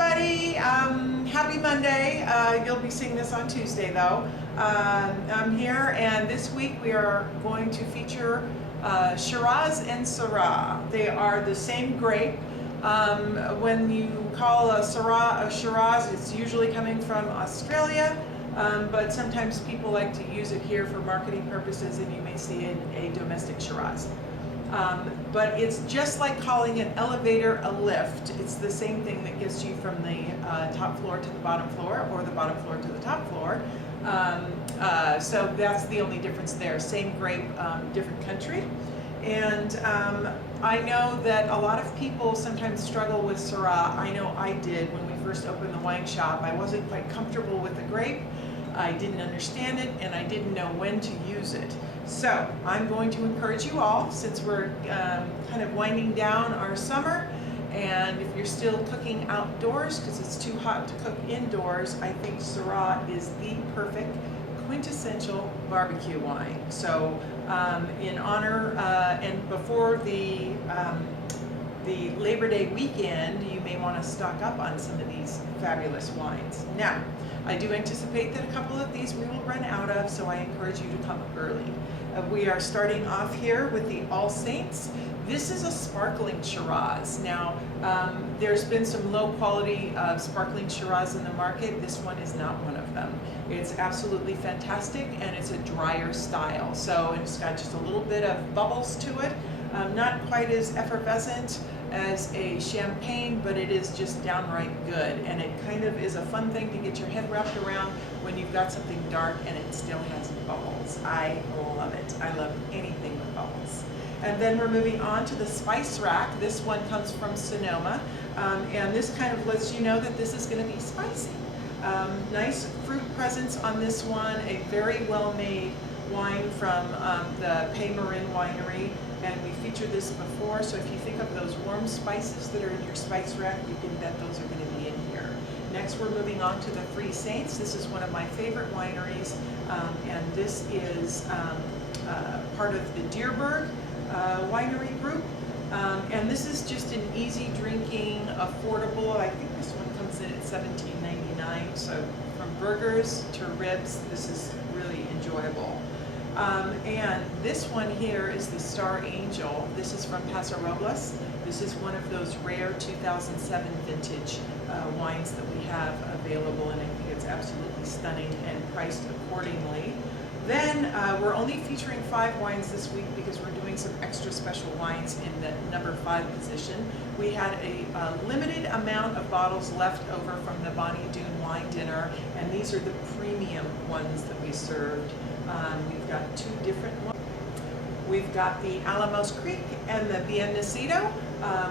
everybody. Happy Monday. You'll be seeing this on Tuesday though. I'm here, and this week we are going to feature Shiraz and Syrah. They are the same grape. When you call a Syrah a Shiraz, it's usually coming from Australia, but sometimes people like to use it here for marketing purposes, and you may see a domestic Shiraz. But it's just like calling an elevator a lift. It's the same thing that gets you from the top floor to the bottom floor, or the bottom floor to the top floor. So that's the only difference there. Same grape, different country. And I know that a lot of people sometimes struggle with Syrah. I know I did when we first opened the wine shop. I wasn't quite comfortable with the grape. I didn't understand it, and I didn't know when to use it. So I'm going to encourage you all, since we're kind of winding down our summer, and if you're still cooking outdoors because it's too hot to cook indoors, I think Syrah is the perfect quintessential barbecue wine. So in honor and before the Labor Day weekend, you may want to stock up on some of these fabulous wines. Now, I do anticipate that a couple of these we will run out of, so I encourage you to come early. We are starting off here with the All Saints. This is a sparkling Shiraz. Now, there's been some low quality sparkling Shiraz in the market. This one is not one of them. It's absolutely fantastic, and it's a drier style. So it's got just a little bit of bubbles to it. Not quite as effervescent as a champagne, but it is just downright good, and it kind of is a fun thing to get your head wrapped around when you've got something dark and it still has bubbles. I love it. I love anything with bubbles. And then we're moving on to the Spice Rack. This one comes from Sonoma, and this kind of lets you know that this is going to be spicy. Nice fruit presence on this one, a very well-made wine from the Pay Marin Winery, and we featured this before, so if you think of those warm spices that are in your spice rack, you can bet those are going to be in here. Next, we're moving on to the Three Saints. This is one of my favorite wineries, and this is part of the Deerberg winery group, and this is just an easy drinking, affordable. I think this one comes in at $17.99, so from burgers to ribs, this is really enjoyable. And this one here is the Star Angel. This is from Paso Robles. This is one of those rare 2007 vintage wines that we have available, and I think it's absolutely stunning and priced accordingly. Then we're only featuring 5 wines this week because we're doing some extra special wines in the number 5 position. We had a limited amount of bottles left over from the Bonnie Doon wine dinner, and these are the premium ones that we served. We've got 2 different ones. We've got the Alamos Creek and the Bien Nacido.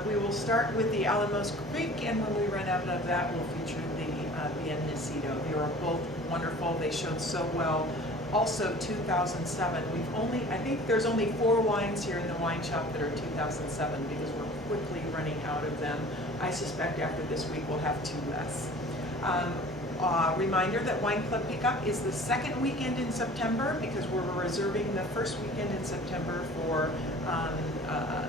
We will start with the Alamos Creek, and when we run out of that, we'll feature the Bien Nacido. They are both wonderful. They showed so well. Also 2007. I think there's only 4 wines here in the wine shop that are 2007 because we're quickly running out of them. I suspect after this week we'll have 2 less. Reminder that Wine Club Pickup is the 2nd weekend in September because we're reserving the 1st weekend in September for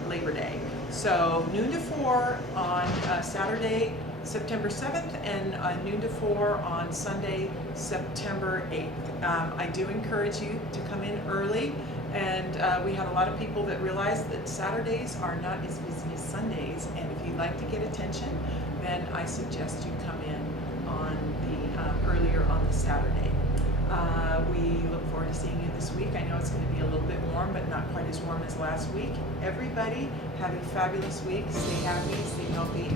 Labor Day. So noon to 4 on Saturday, September 7th, and noon to 4 on Sunday, September 8th. I do encourage you to come in early, and we had a lot of people that realized that Saturdays are not as busy as Sundays, and if you'd like to get attention, then I suggest you come in on the earlier on the Saturday. We look forward to seeing you this week. I know it's going to be a little bit warm, but not quite as warm as last week. Everybody have a fabulous week. Stay happy, stay healthy,